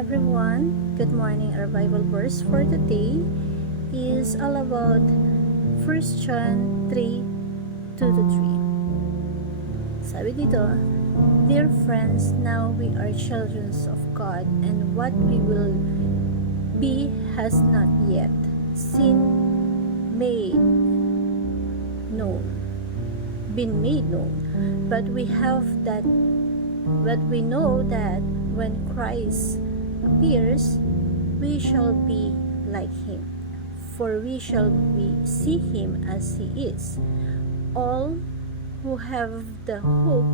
everyone, good morning. Our Bible verse for today is all about 1 John 3, 2-3. Sabi dito, "Dear friends, now we are children of God, and what we will be has not yet been made known. But we know that when Christ appears, we shall be like him, for we shall see him as he is. All who have the hope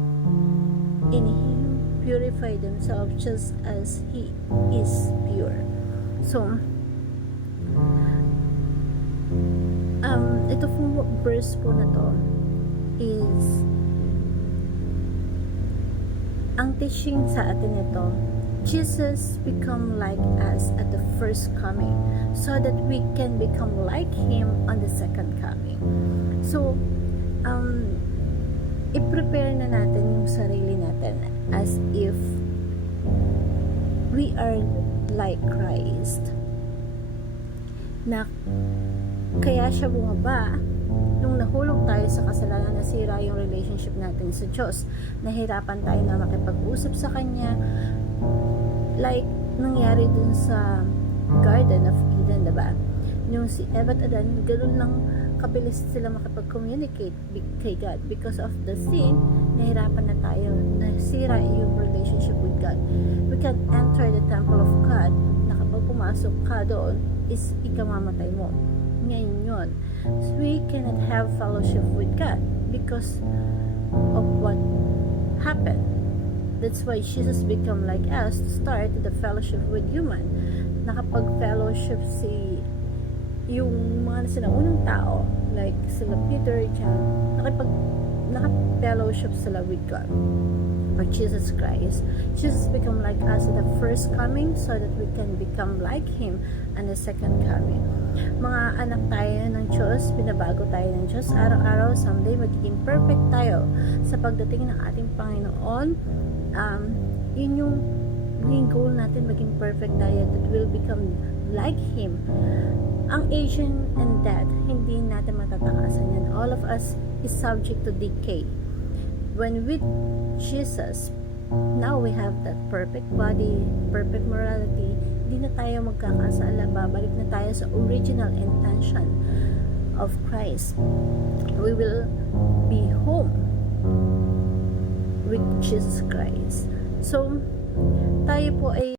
in him purify themselves just as he is pure." So, ito pong verse po na to is ang teaching sa atin ito, Jesus become like us at the first coming so that we can become like him on the second coming. So, i-prepare na natin yung sarili natin as if we are like Christ. Na kaya siya bumaba nung nahulog tayo sa kasalanan, nasira yung relationship natin sa Diyos. Nahirapan tayo na makipag-usap sa Kanya. Like, nangyari dun sa Garden of Eden, diba? Yung si Eva at Adan, ganun lang kabilis sila makipag-communicate kay God. Because of the sin, nahirapan na tayo. Nasira yung relationship with God. We can enter the temple of God na kapag pumasok ka doon, is ikamamatay mo. Ngayon yun. So we cannot have fellowship with God because of what happened. That's why Jesus become like us to start the fellowship with human. Nakapag-fellowship yung mga sinaunang tao, like sila Peter, John, nakapag-fellowship sila with God or Jesus Christ. Jesus become like us at the first coming so that we can become like him on the second coming. Mga anak tayo ng Diyos, binabago tayo ng Diyos araw-araw. Someday magiging perfect tayo sa pagdating ng ating Panginoon. Yun yung goal natin, maging perfect tayo, that will become like him. Ang aging and death, hindi natin matatakasan yan. All of us is subject to decay. When with Jesus, now we have that perfect body, perfect morality, hindi na tayo magkakasala, babalik na tayo sa original intention of Christ. We will be home with Jesus Christ. So, tayo po ay